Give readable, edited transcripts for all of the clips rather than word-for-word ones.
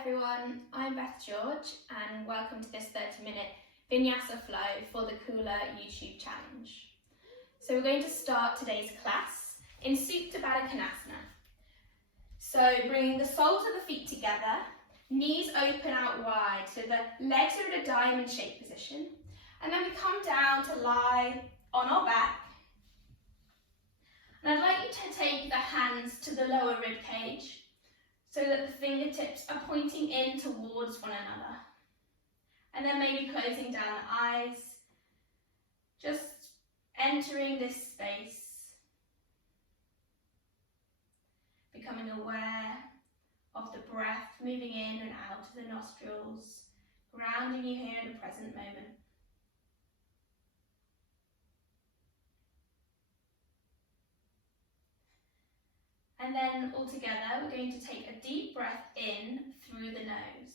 everyone, I'm Beth George and welcome to this 30-minute Vinyasa flow for the Kuula YouTube challenge. So we're going to start today's class in Supta Baddha Konasana. So bringing the soles of the feet together, knees open out wide so the legs are in a diamond shaped position, and then we come down to lie on our back. And I'd like you to take the hands to the lower rib cage so that the fingertips are pointing in towards one another. And then maybe closing down the eyes, just entering this space, becoming aware of the breath moving in and out of the nostrils, grounding you here in the present moment. And then all together, we're going to take a deep breath in through the nose,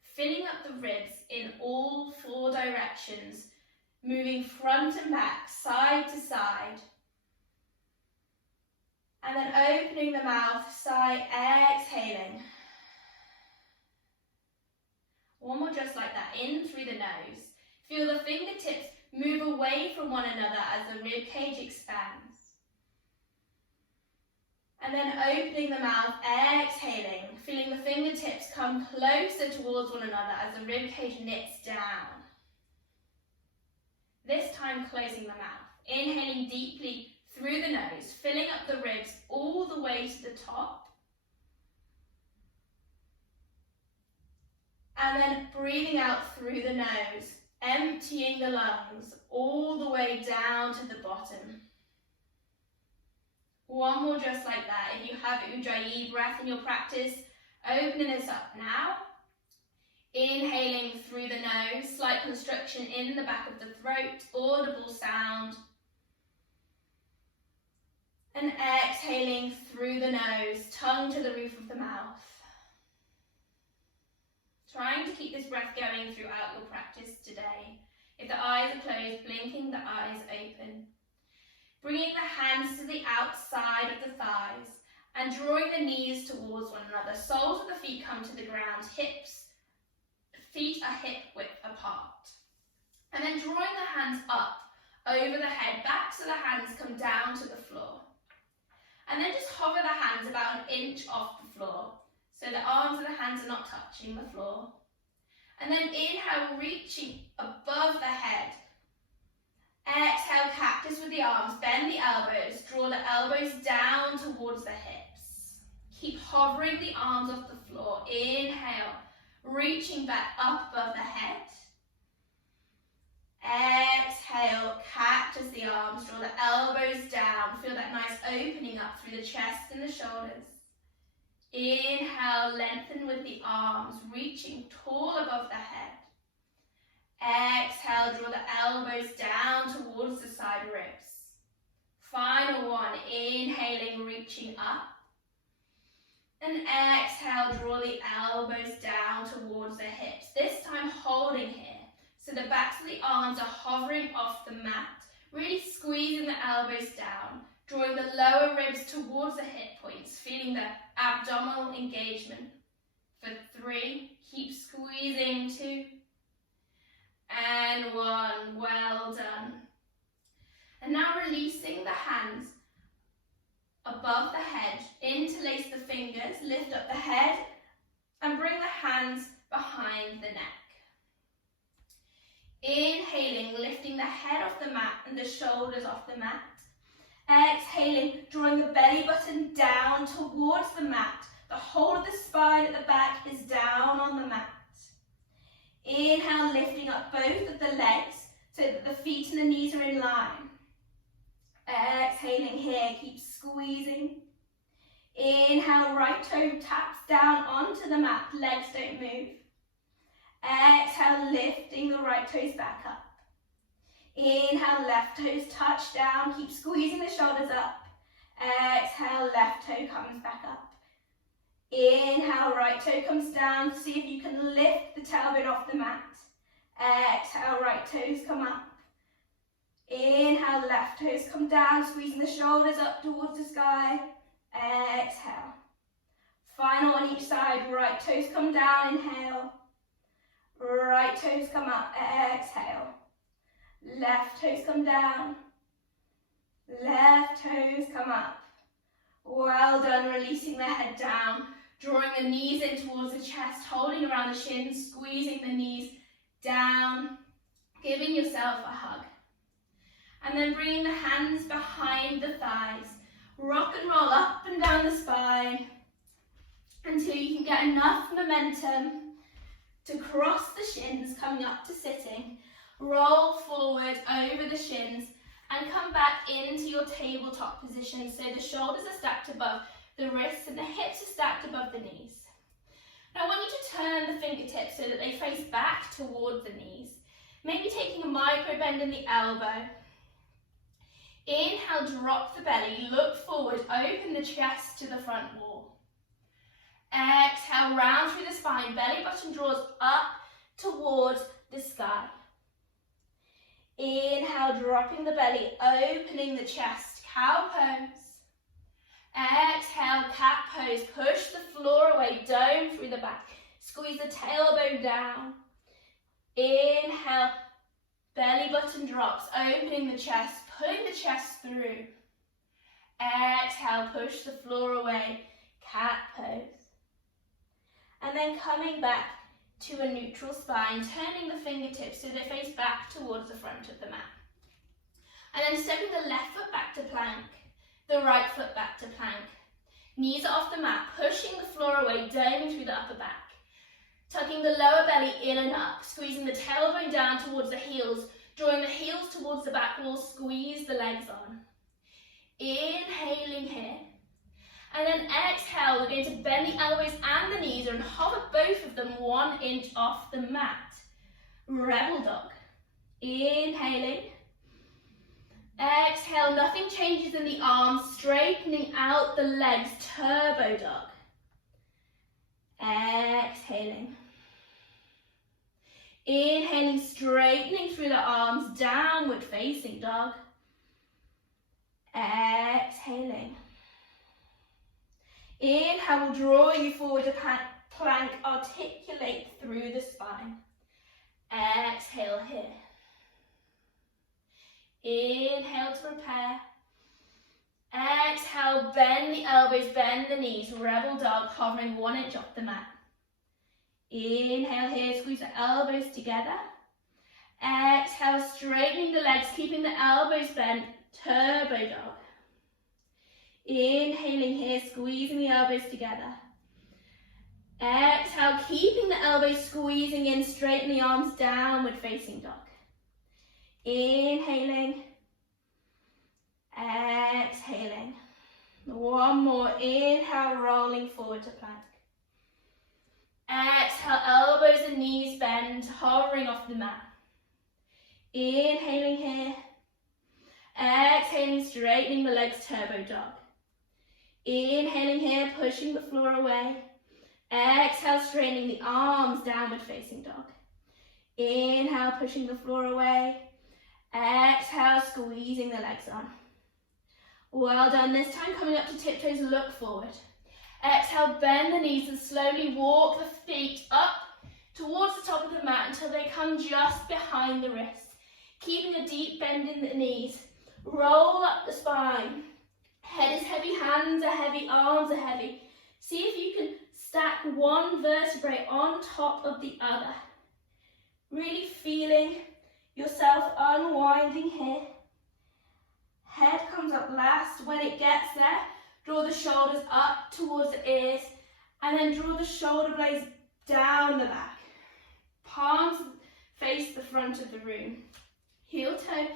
filling up the ribs in all four directions, moving front and back, side to side. And then opening the mouth, sigh, exhaling. One more just like that, in through the nose. Feel the fingertips move away from one another as the rib cage expands. And then opening the mouth, exhaling, feeling the fingertips come closer towards one another as the rib cage knits down. This time closing the mouth, inhaling deeply through the nose, filling up the ribs all the way to the top. And then breathing out through the nose, emptying the lungs all the way down to the bottom. One more just like that. If you have Ujjayi breath in your practice, opening this up now. Inhaling through the nose, slight constriction in the back of the throat, audible sound. And exhaling through the nose, tongue to the roof of the mouth. Trying to keep this breath going throughout your practice today. If the eyes are closed, blinking the eyes open. Bringing the hands to the outside of the thighs and drawing the knees towards one another. Soles of the feet come to the ground, feet are hip width apart. And then drawing the hands up over the head, back so the hands come down to the floor. And then just hover the hands about an inch off the floor so the arms and the hands are not touching the floor. And then inhale, reaching above the head. Exhale, cactus with the arms, bend the elbows, draw the elbows down towards the hips. Keep hovering the arms off the floor. Inhale, reaching back up above the head. Exhale, cactus the arms, draw the elbows down. Feel that nice opening up through the chest and the shoulders. Inhale, lengthen with the arms, reaching tall above the head. Exhale, draw the elbows down towards the side ribs. Final one, inhaling, reaching up. And exhale, draw the elbows down towards the hips. This time holding here. So the backs of the arms are hovering off the mat, really squeezing the elbows down, drawing the lower ribs towards the hip points, feeling the abdominal engagement. For 3, keep squeezing, 2, and 1, well done. And now releasing the hands above the head, interlace the fingers, lift up the head, and bring the hands behind the neck. Inhaling, lifting the head off the mat and the shoulders off the mat. Exhaling, drawing the belly button down towards the mat. The whole of the spine at the back is down on the mat. Inhale, lifting up both of the legs so that the feet and the knees are in line. Exhaling here, keep squeezing. Inhale, right toe taps down onto the mat, legs don't move. Exhale, lifting the right toes back up. Inhale, left toes touch down, keep squeezing the shoulders up. Exhale, left toe comes back up. Inhale, right toe comes down. See if you can lift the tailbone off the mat. Exhale, right toes come up. Inhale, left toes come down, squeezing the shoulders up towards the sky. Exhale. Final on each side, right toes come down, inhale. Right toes come up, exhale. Left toes come down. Left toes come up. Well done, releasing the head down. Drawing the knees in towards the chest, holding around the shins, squeezing the knees down. Giving yourself a hug. And then bringing the hands behind the thighs. Rock and roll up and down the spine until you can get enough momentum to cross the shins, coming up to sitting. Roll forward over the shins and come back into your tabletop position. So the shoulders are stacked above the wrists and the hips are stacked above the knees. Now I want you to turn the fingertips so that they face back towards the knees. Maybe taking a micro bend in the elbow. Inhale, drop the belly, look forward, open the chest to the front wall. Exhale, round through the spine, belly button draws up towards the sky. Inhale, dropping the belly, opening the chest, cow pose. Exhale, cat pose, push the floor away, dome through the back. Squeeze the tailbone down. Inhale, belly button drops, opening the chest, pulling the chest through. Exhale, push the floor away, cat pose. And then coming back to a neutral spine, turning the fingertips so they face back towards the front of the mat. And then stepping the left foot back to plank, the right foot back to plank. Knees are off the mat, pushing the floor away, doming through the upper back. Tucking the lower belly in and up, squeezing the tailbone down towards the heels, drawing the heels towards the back wall, squeeze the legs on. Inhaling here. And then exhale, we're going to bend the elbows and the knees and hover both of them 1 inch off the mat. Rebel dog. Inhaling. Exhale, nothing changes in the arms, straightening out the legs, turbo dog. Exhaling. Inhaling, straightening through the arms, downward facing dog. Exhaling. Inhale, will draw you forward to plank, articulate through the spine. Exhale here. Inhale to prepare. Exhale, bend the elbows, bend the knees, rebel dog, hovering 1 inch off the mat. Inhale here, squeeze the elbows together. Exhale, straightening the legs, keeping the elbows bent, turbo dog. Inhaling here, squeezing the elbows together. Exhale, keeping the elbows squeezing in, straighten the arms, downward facing dog. Inhaling. Exhaling. One more, inhale, rolling forward to plank. Exhale, elbows and knees bend, hovering off the mat. Inhaling here. Exhaling, straightening the legs, turbo dog. Inhaling here, pushing the floor away. Exhale, straightening the arms, downward facing dog. Inhale, pushing the floor away. Exhale, squeezing the legs on. Well done. This time coming up to tiptoes, look forward. Exhale, bend the knees and slowly walk the feet up towards the top of the mat until they come just behind the wrists. Keeping a deep bend in the knees. Roll up the spine. Head is heavy, hands are heavy, arms are heavy. See if you can stack one vertebrae on top of the other. Really feeling yourself unwinding here. Head comes up last. When it gets there, draw the shoulders up towards the ears and then draw the shoulder blades down the back. Palms face the front of the room. Heel toe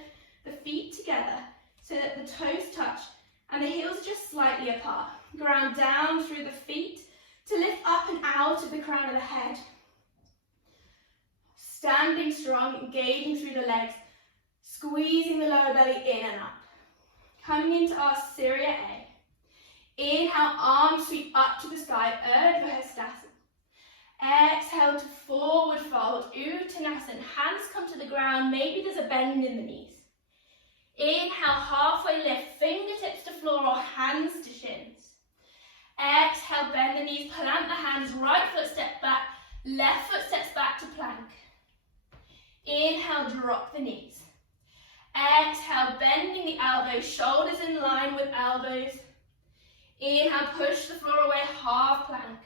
the feet together so that the toes touch and the heels just slightly apart. Ground down through the feet to lift up and out of the crown of the head. Standing strong, engaging through the legs, squeezing the lower belly in and up. Coming into our Surya A. Inhale, arms sweep up to the sky, Urdhva Hastasana. Exhale to forward fold, Uttanasana. Hands come to the ground, maybe there's a bend in the knees. Inhale, halfway lift, fingertips to floor or hands to shins. Exhale, bend the knees, plant the hands, right foot step back, left foot steps back to plank. Inhale, drop the knees. Exhale, bending the elbows, shoulders in line with elbows. Inhale, push the floor away, half plank.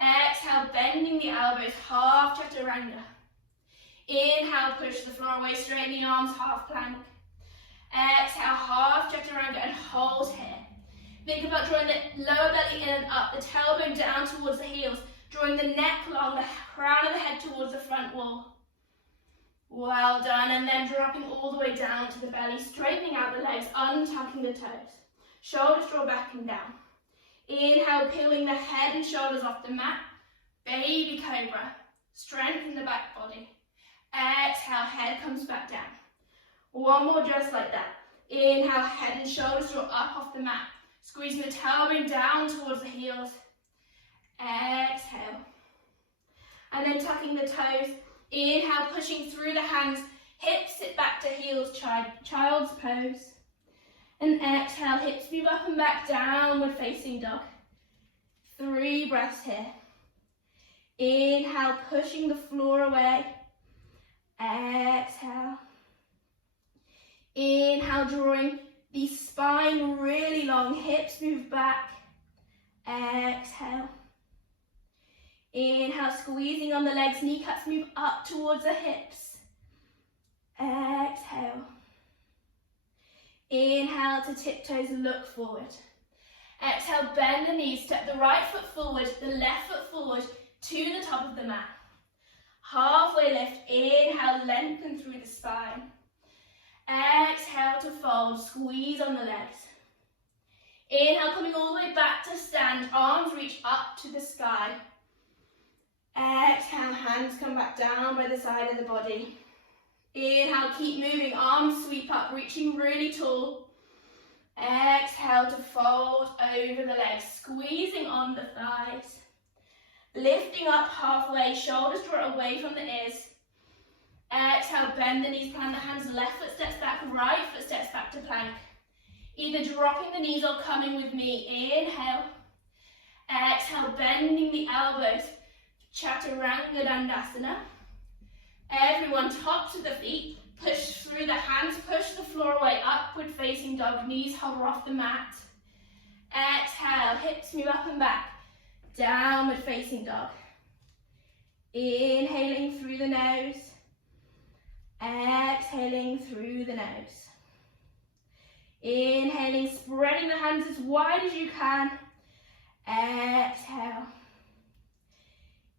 Exhale, bending the elbows, half chaturanga. Inhale, push the floor away, straighten the arms, half plank. Exhale, half chaturanga and hold here. Think about drawing the lower belly in and up, the tailbone down towards the heels, drawing the neck long, the crown of the head towards the front wall. Well done, and then dropping all the way down to the belly, straightening out the legs, untucking the toes. Shoulders draw back and down. Inhale, peeling the head and shoulders off the mat. Baby cobra. Strengthen the back body. Exhale, head comes back down. One more just like that. Inhale, head and shoulders draw up off the mat. Squeezing the tailbone down towards the heels. Exhale. And then tucking the toes. Inhale, pushing through the hands. Hips sit back to heels, child's pose. And exhale, hips move up and back, downward facing dog. 3 breaths here. Inhale, pushing the floor away. Exhale. Inhale, drawing the spine really long, hips move back. Exhale. Inhale, squeezing on the legs, kneecaps move up towards the hips. Exhale. Inhale to tiptoes, look forward. Exhale, bend the knees, step the right foot forward, the left foot forward to the top of the mat. Halfway lift, inhale, lengthen through the spine. Exhale to fold, squeeze on the legs. Inhale, coming all the way back to stand, arms reach up to the sky. Exhale, hands come back down by the side of the body. Inhale, keep moving, arms sweep up, reaching really tall. Exhale to fold over the legs, squeezing on the thighs. Lifting up halfway, shoulders draw away from the ears. Exhale, bend the knees, plant the hands, left foot steps back, right foot steps back to plank. Either dropping the knees or coming with me. Inhale. Exhale, bending the elbows. Chaturanga Dandasana. Everyone, top to the feet. Push through the hands, push the floor away, upward facing dog, knees hover off the mat. Exhale, hips move up and back. Downward facing dog. Inhaling through the nose. Exhaling through the nose. Inhaling, spreading the hands as wide as you can. Exhale.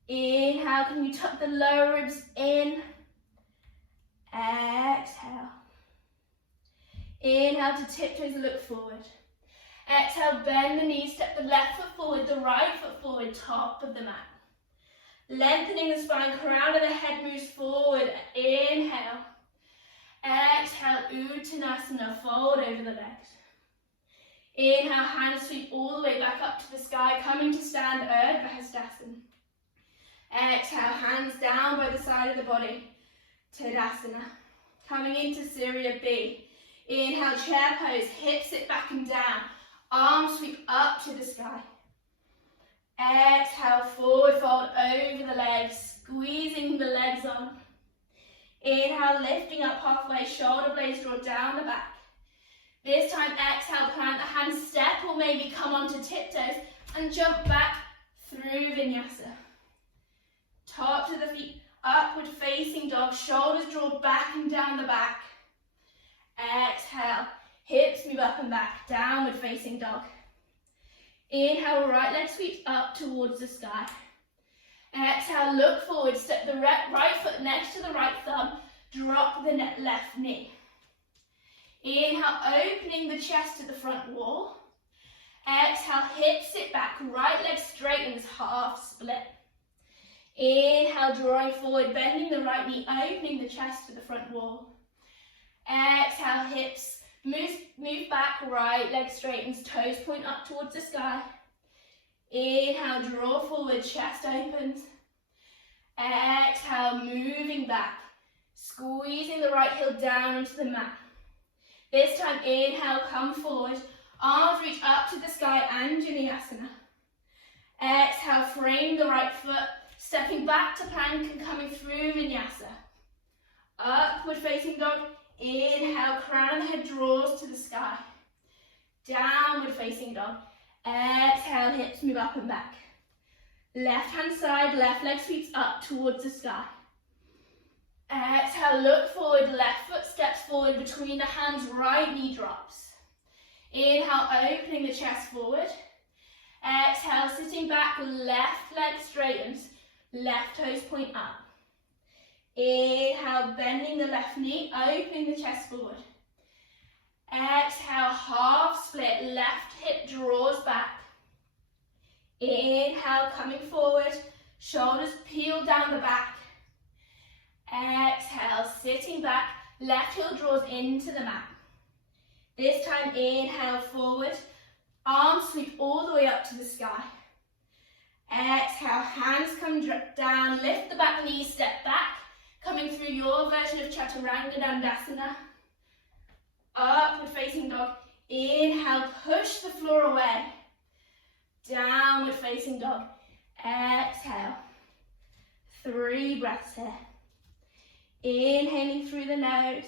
Inhale, can you tuck the lower ribs in? Exhale. Inhale to tiptoes, look forward. Exhale, bend the knees, step the left foot forward, the right foot forward, top of the mat. Lengthening the spine, crown of the head moves forward. Inhale. Exhale, Uttanasana, fold over the legs. Inhale, hands sweep all the way back up to the sky, coming to stand, Urdhva Hastasana. Exhale, hands down by the side of the body, Tadasana. Coming into Surya B. Inhale, chair pose, hips sit back and down, arms sweep up to the sky. Exhale, forward fold over the legs, squeezing the legs on. Inhale, lifting up halfway, shoulder blades draw down the back. This time, exhale, plant the hands, step or maybe come onto tiptoes and jump back through Vinyasa. Top to the feet, upward facing dog, shoulders draw back and down the back. Exhale, hips move up and back, downward facing dog. Inhale, right leg sweeps up towards the sky. Exhale, look forward, step the right foot next to the right thumb, drop the left knee. Inhale, opening the chest to the front wall. Exhale, hips sit back, right leg straightens, half split. Inhale, drawing forward, bending the right knee, opening the chest to the front wall. Exhale, hips move back, right leg straightens, toes point up towards the sky. Inhale, draw forward, chest opens. Exhale, moving back, squeezing the right heel down into the mat. This time, inhale, come forward, Arms reach up to the sky and Vinyasa. Exhale, frame the right foot, stepping back to plank and coming through Vinyasa. Upward facing dog. Inhale, crown of the head draws to the sky. Downward facing dog. Exhale, hips move up and back. Left hand side, left leg sweeps up towards the sky. Exhale, look forward, left foot steps forward between the hands, right knee drops. Inhale, opening the chest forward. Exhale, sitting back, left leg straightens, left toes point up. Inhale, bending the left knee, opening the chest forward. Exhale, half split, left hip draws back. Inhale, coming forward, shoulders peel down the back. Exhale, sitting back, left heel draws into the mat. This time, inhale forward, arms sweep all the way up to the sky. Exhale, hands come down, lift the back knee, step back, coming through your version of Chaturanga Dandasana. Upward facing dog, inhale, push the floor away. Downward facing dog, exhale. 3 breaths here. Inhaling through the nose,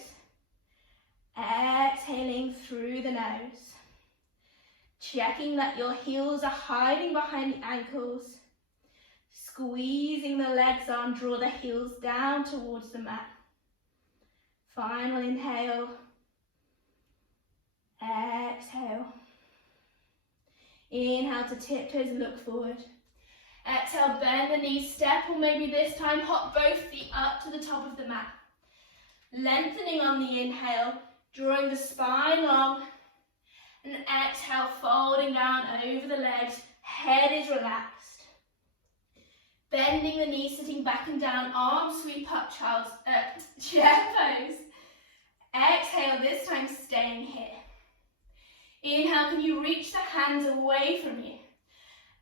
exhaling through the nose. Checking that your heels are hiding behind the ankles. Squeezing the legs on, draw the heels down towards the mat. Final inhale, exhale. Inhale to tiptoes and look forward. Exhale, bend the knees, step, or maybe this time hop both feet up to the top of the mat. Lengthening on the inhale, drawing the spine long, and exhale, folding down over the legs, head is relaxed. Bending the knees, sitting back and down, arms sweep up, chair pose. Exhale, this time staying here. Inhale, can you reach the hands away from you?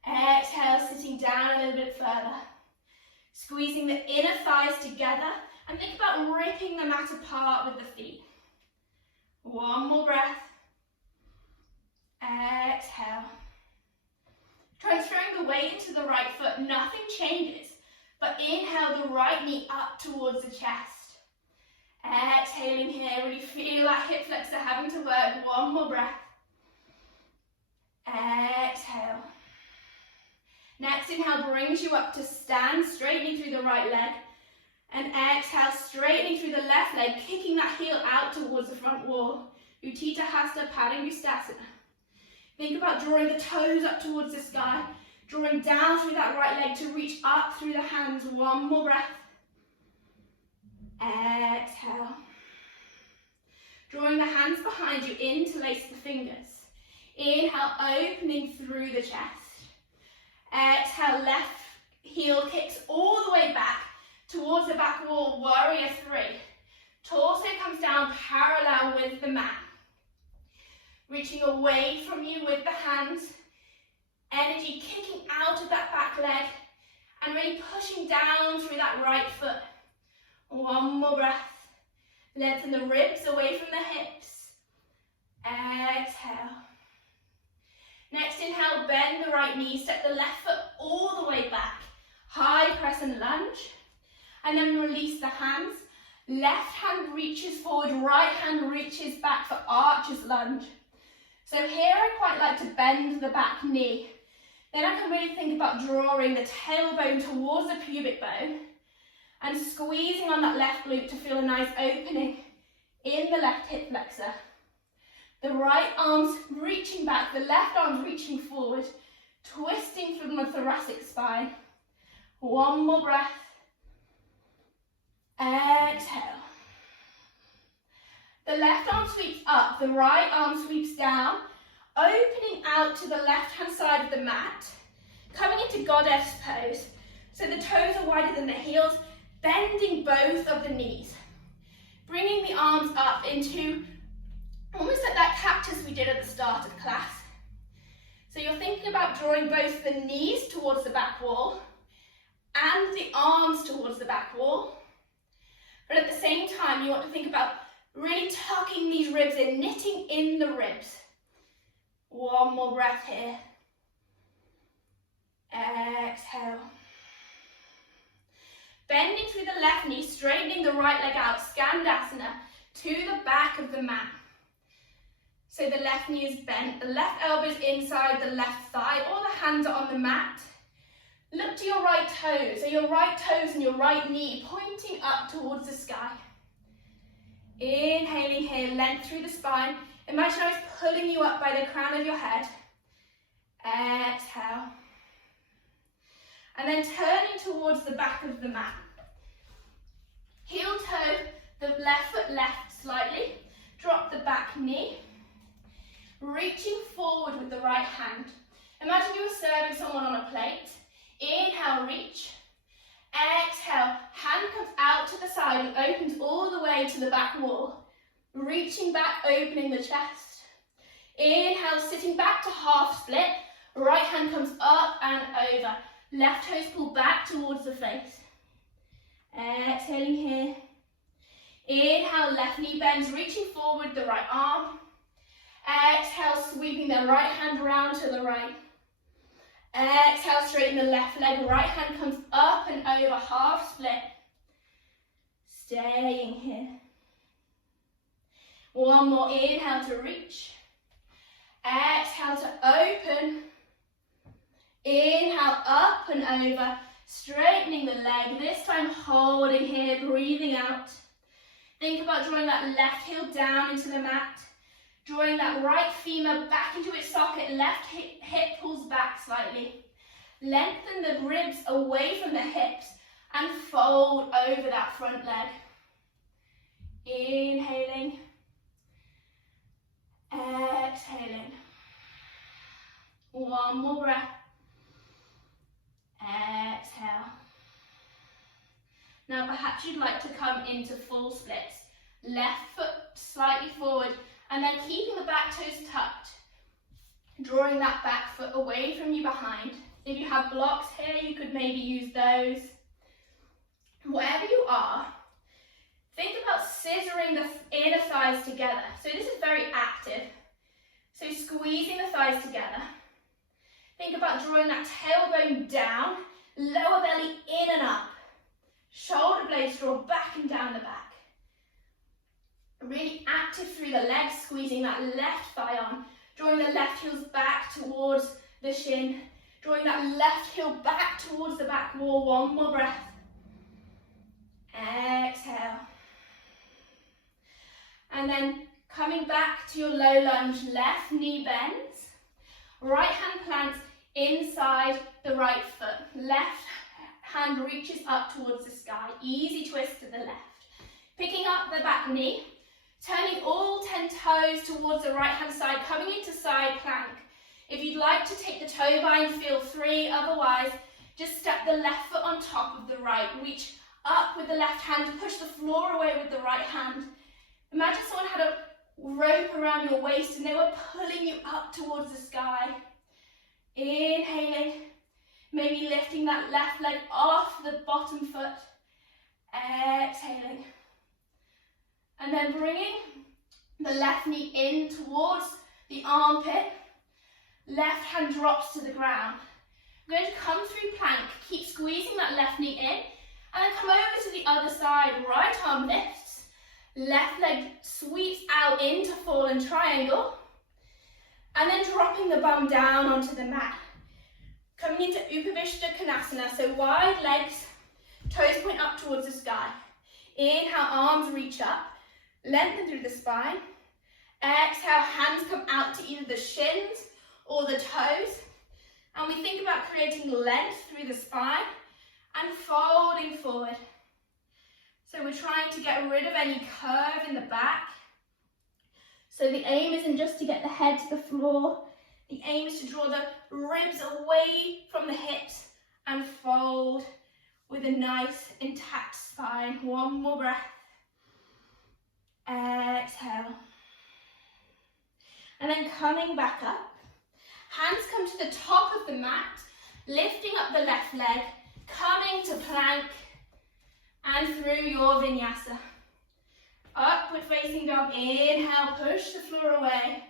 Exhale, sitting down a little bit further. Squeezing the inner thighs together and think about ripping the mat apart with the feet. One more breath. Exhale. Transferring the weight into the right foot, nothing changes, but inhale the right knee up towards the chest. Exhaling here, really feel that hip flexor having to work. One more breath. Exhale. Next inhale brings you up to stand, straightening through the right leg. And exhale, straightening through the left leg, kicking that heel out towards the front wall. Utthita Hasta Padangusthasana. Think about drawing the toes up towards the sky, drawing down through that right leg to reach up through the hands. One more breath. Exhale. Drawing the hands behind you, interlace the fingers. Inhale, opening through the chest. Exhale, left heel kicks all the way back towards the back wall, warrior 3. Torso comes down parallel with the mat. Reaching away from you with the hands. Energy kicking out of that back leg and really pushing down through that right foot. One more breath. Lengthen the ribs away from the hips. Exhale. Next inhale, bend the right knee, step the left foot all the way back. High press and lunge. And then release the hands. Left hand reaches forward, right hand reaches back for archer's lunge. So here I quite like to bend the back knee. Then I can really think about drawing the tailbone towards the pubic bone and squeezing on that left glute to feel a nice opening in the left hip flexor. The right arm's reaching back, the left arm's reaching forward, twisting from the thoracic spine. One more breath. Exhale. The left arm sweeps up, the right arm sweeps down, opening out to the left-hand side of the mat, coming into goddess pose. So the toes are wider than the heels, bending both of the knees. Bringing the arms up into almost like that cactus we did at the start of class. So you're thinking about drawing both the knees towards the back wall and the arms towards the back wall. But at the same time, you want to think about really tucking these ribs in, knitting in the ribs. One more breath here. Exhale. Bending through the left knee, straightening the right leg out, Skandasana, to the back of the mat. So the left knee is bent, the left elbow is inside the left thigh, or the hands are on the mat. Look to your right toes, so your right toes and your right knee pointing up towards the sky. Inhaling here, length through the spine. Imagine I was pulling you up by the crown of your head. Exhale. And then turning towards the back of the mat. Heel toe the left foot left slightly. Drop the back knee. Reaching forward with the right hand. Imagine you were serving someone on a plate. Inhale, reach. Exhale, hand comes out to the side and opens all the way to the back wall. Reaching back, opening the chest. Inhale, sitting back to half split. Right hand comes up and over. Left toes pull back towards the face. Exhaling here. Inhale, left knee bends, reaching forward the right arm. Exhale, sweeping the right hand round to the right. Exhale, straighten the left leg, right hand comes up and over, half split. Staying here. One more, inhale to reach. Exhale to open. Inhale, up and over, straightening the leg, this time holding here, breathing out. Think about drawing that left heel down into the mat. Drawing that right femur back into its socket, left hip pulls back slightly. Lengthen the ribs away from the hips and fold over that front leg. Inhaling. Exhaling. One more breath. Exhale. Now perhaps you'd like to come into full splits. Left foot slightly forward and then keeping the back toes tucked. Drawing that back foot away from you behind. If you have blocks here, you could maybe use those. Wherever you are, think about scissoring the inner thighs together. So this is very active. So squeezing the thighs together. Think about drawing that tailbone down, lower belly in and up. Shoulder blades draw back and down the back. Really active through the legs, squeezing that left thigh on. Drawing the left heels back towards the shin. Drawing that left heel back towards the back wall. One more breath. Exhale. And then coming back to your low lunge, left knee bends. Right hand plants inside the right foot. Left hand reaches up towards the sky. Easy twist to the left. Picking up the back knee. Turning all 10 toes towards the right hand side, coming into side plank. If you'd like to take the toe bind, feel free. Otherwise, just step the left foot on top of the right. Reach up with the left hand, push the floor away with the right hand. Imagine someone had a rope around your waist and they were pulling you up towards the sky. Inhaling, maybe lifting that left leg off the bottom foot. Exhaling. And then bringing the left knee in towards the armpit. Left hand drops to the ground. I'm going to come through plank. Keep squeezing that left knee in. And then come over to the other side. Right arm lifts. Left leg sweeps out into fallen triangle. And then dropping the bum down onto the mat. Coming into Upavishta Konasana. So wide legs, toes point up towards the sky. Inhale, arms reach up. Lengthen through the spine. Exhale, hands come out to either the shins or the toes. And we think about creating length through the spine and folding forward. So we're trying to get rid of any curve in the back. So the aim isn't just to get the head to the floor. The aim is to draw the ribs away from the hips and fold with a nice intact spine. One more breath. Exhale. And then coming back up. Hands come to the top of the mat, lifting up the left leg, coming to plank and through your vinyasa. Upward facing dog, inhale, push the floor away.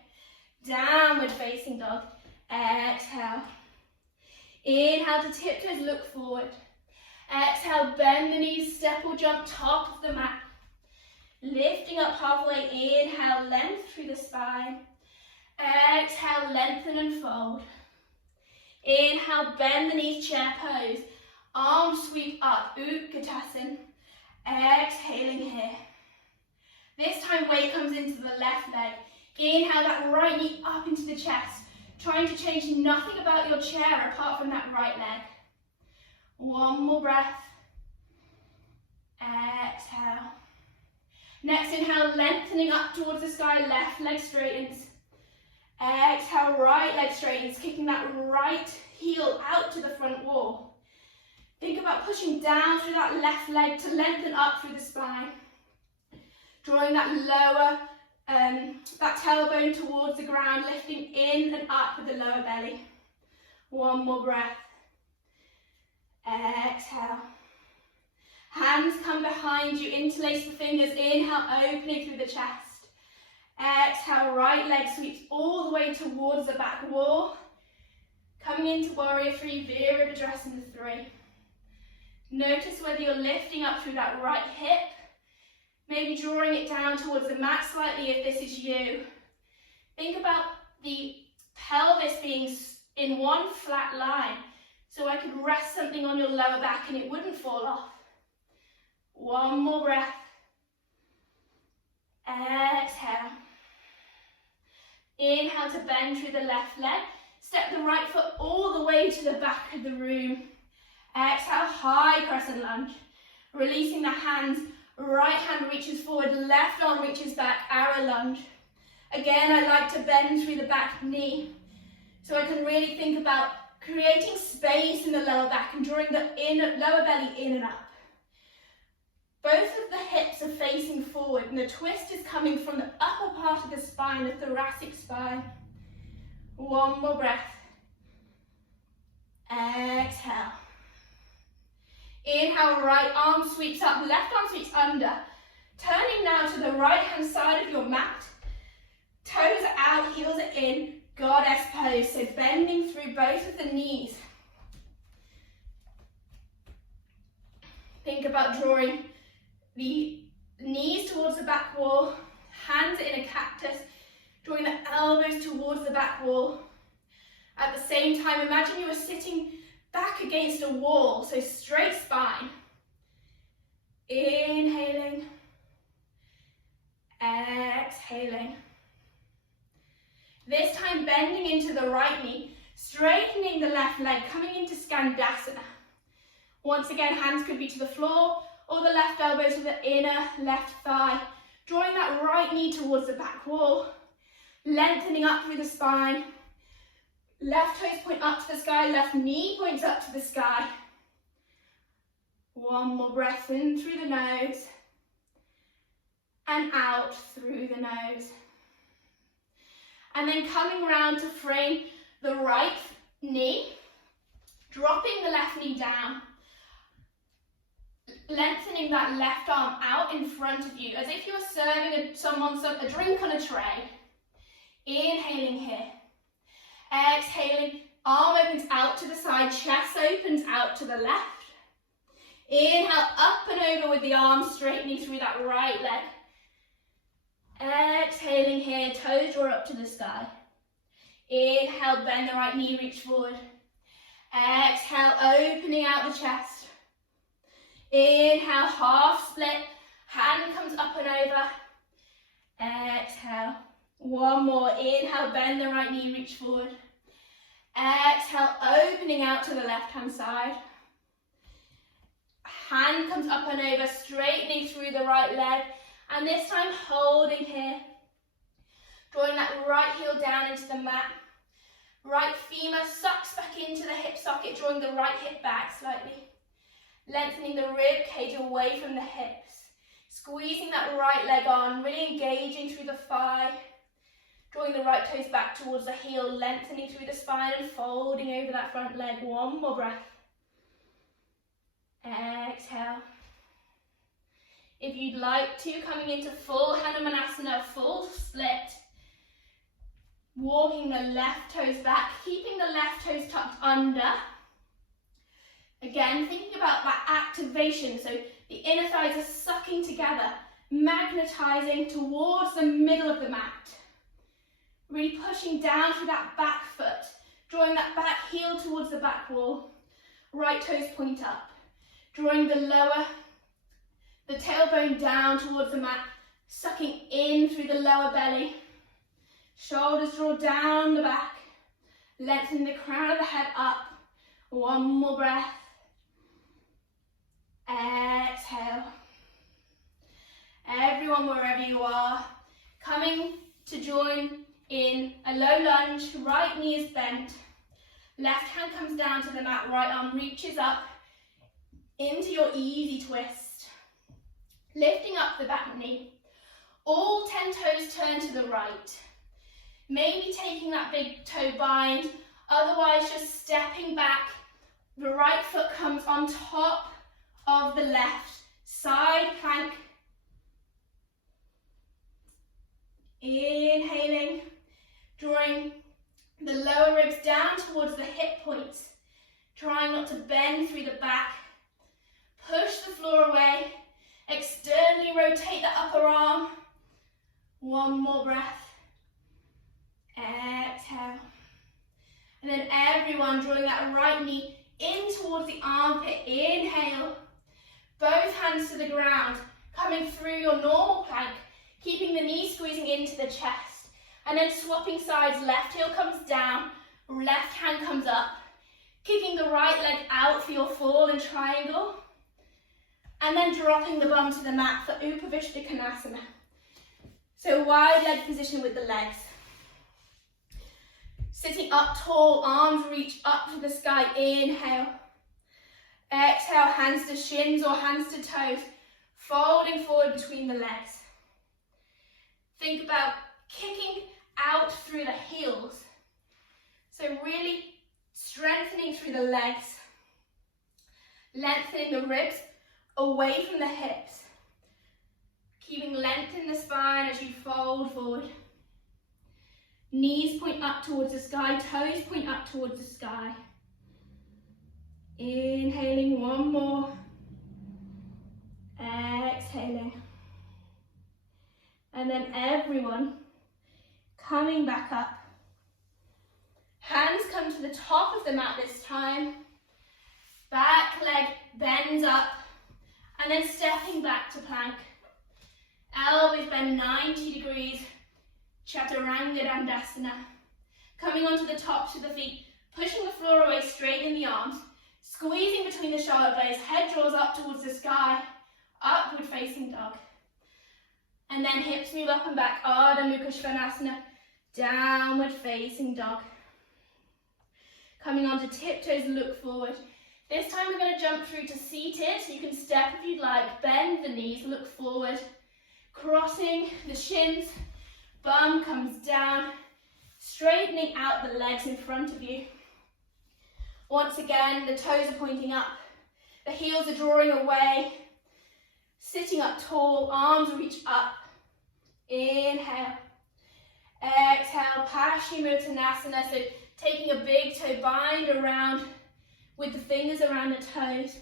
Downward facing dog. Exhale. Inhale to tiptoes, look forward. Exhale, bend the knees, step or jump top of the mat. Lifting up halfway, inhale, length through the spine. Exhale, lengthen and fold. Inhale, bend the knees, chair pose. Arms sweep up, Utkatasana. Exhaling here. This time weight comes into the left leg. Inhale, that right knee up into the chest. Trying to change nothing about your chair apart from that right leg. One more breath. Exhale. Next inhale, lengthening up towards the sky, left leg straightens. Exhale, right leg straightens, kicking that right heel out to the front wall. Think about pushing down through that left leg to lengthen up through the spine. Drawing that lower, that tailbone towards the ground, lifting in and up with the lower belly. One more breath. Exhale. Hands come behind you, interlace the fingers, inhale, opening through the chest. Exhale, right leg sweeps all the way towards the back wall. Coming into Warrior 3, Virabhadrasana 3. Notice whether you're lifting up through that right hip, maybe drawing it down towards the mat slightly if this is you. Think about the pelvis being in one flat line, so I could rest something on your lower back and it wouldn't fall off. One more breath. Exhale. Inhale to bend through the left leg. Step the right foot all the way to the back of the room. Exhale, high crescent lunge. Releasing the hands, right hand reaches forward, left arm reaches back, arrow lunge. Again, I like to bend through the back knee, so I can really think about creating space in the lower back and drawing the lower belly in and up. Both of the hips are facing forward and the twist is coming from the upper part of the spine, the thoracic spine. One more breath. Exhale. Inhale, right arm sweeps up, left arm sweeps under. Turning now to the right hand side of your mat. Toes are out, heels are in, goddess pose. So bending through both of the knees. Think about drawing the knees towards the back wall, hands in a cactus, drawing the elbows towards the back wall. At the same time, imagine you were sitting back against a wall, so straight spine. Inhaling, exhaling. This time bending into the right knee, straightening the left leg, coming into Skandasana. Once again, hands could be to the floor or the left elbow to the inner left thigh. Drawing that right knee towards the back wall, lengthening up through the spine. Left toes point up to the sky, left knee points up to the sky. One more breath in through the nose and out through the nose. And then coming around to frame the right knee, dropping the left knee down, lengthening that left arm out in front of you as if you were serving someone a drink on a tray. Inhaling here. Exhaling, arm opens out to the side, chest opens out to the left. Inhale, up and over with the arm straightening through that right leg. Exhaling here, toes draw up to the sky. Inhale, bend the right knee, reach forward. Exhale, opening out the chest. Inhale, half split, hand comes up and over. Exhale. One more. Inhale, bend the right knee, reach forward. Exhale, opening out to the left-hand side. Hand comes up and over, straightening through the right leg. And this time, holding here. Drawing that right heel down into the mat. Right femur sucks back into the hip socket, drawing the right hip back slightly. Lengthening the rib cage away from the hips. Squeezing that right leg on, really engaging through the thigh. Drawing the right toes back towards the heel, lengthening through the spine and folding over that front leg. One more breath. Exhale. If you'd like to, coming into full Hanumanasana, full split. Walking the left toes back, keeping the left toes tucked under. Again, thinking about that activation, so the inner thighs are sucking together, magnetizing towards the middle of the mat. Really pushing down through that back foot, drawing that back heel towards the back wall. Right toes point up, drawing the tailbone down towards the mat, sucking in through the lower belly. Shoulders draw down the back, lengthening the crown of the head up. One more breath. Exhale. Everyone, wherever you are, coming to join in a low lunge. Right knee is bent. Left hand comes down to the mat. Right arm reaches up into your easy twist. Lifting up the back knee. All 10 toes turn to the right. Maybe taking that big toe bind, otherwise just stepping back. The right foot comes on top of the left. Side plank. Inhaling, drawing the lower ribs down towards the hip points. Trying not to bend through the back. Push the floor away. Externally rotate the upper arm. One more breath. Exhale. And then everyone drawing that right knee in towards the armpit. Inhale. Both hands to the ground, coming through your normal plank, keeping the knees squeezing into the chest. And then swapping sides, left heel comes down, left hand comes up, kicking the right leg out for your fallen triangle. And then dropping the bum to the mat for Upavishta Konasana. So wide leg position with the legs. Sitting up tall, arms reach up to the sky, inhale. Exhale, hands to shins or hands to toes, folding forward between the legs. Think about kicking out through the heels. So really strengthening through the legs, lengthening the ribs away from the hips, keeping length in the spine as you fold forward. Knees point up towards the sky, toes point up towards the sky. Inhaling, one more. Exhaling. And then everyone coming back up. Hands come to the top of the mat this time. Back leg bends up. And then stepping back to plank. Elbows bend 90 degrees. Chaturanga Dandasana. Coming onto the tops of the feet, pushing the floor away, straightening the arms, squeezing between the shoulder blades, head draws up towards the sky, upward facing dog. And then hips move up and back, Ardha Mukha Svanasana, downward facing dog. Coming onto tiptoes, look forward. This time we're going to jump through to seated, so you can step if you'd like, bend the knees, look forward, crossing the shins. Bum comes down, straightening out the legs in front of you. Once again, the toes are pointing up, the heels are drawing away. Sitting up tall, arms reach up. Inhale. Exhale, Paschimottanasana, so taking a big toe bind around with the fingers around the toes.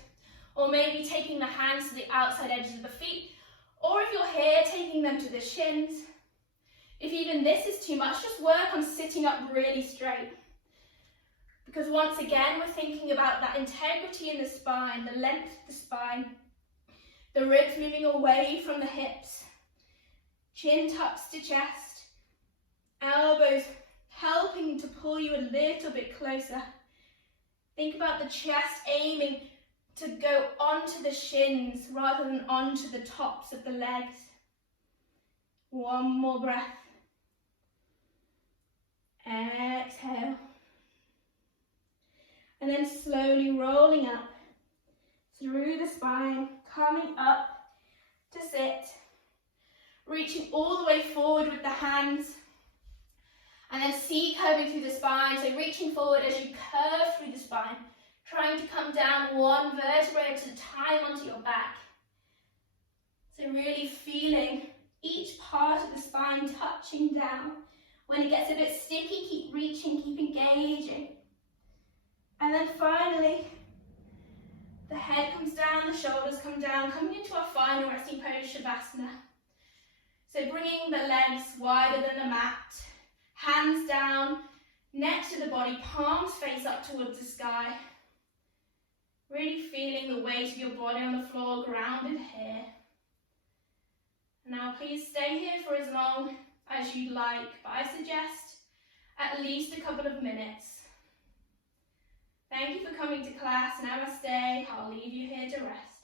Or maybe taking the hands to the outside edges of the feet. Or if you're here, taking them to the shins. If even this is too much, just work on sitting up really straight. Because once again, we're thinking about that integrity in the spine, the length of the spine, the ribs moving away from the hips, chin tucks to chest, elbows helping to pull you a little bit closer. Think about the chest aiming to go onto the shins rather than onto the tops of the legs. One more breath. Exhale. And then slowly rolling up through the spine, coming up to sit, reaching all the way forward with the hands, and then C curving through the spine, so reaching forward as you curve through the spine, trying to come down one vertebrae at a time onto your back. So really feeling each part of the spine touching down When it gets a bit sticky, keep reaching, keep engaging. And then finally, the head comes down, the shoulders come down, coming into our final resting pose, Shavasana. So bringing the legs wider than the mat, hands down, neck to the body, palms face up towards the sky. Really feeling the weight of your body on the floor, grounded here. Now please stay here for as long as you'd like, but I suggest at least a couple of minutes. Thank you for coming to class. Namaste. I'll leave you here to rest.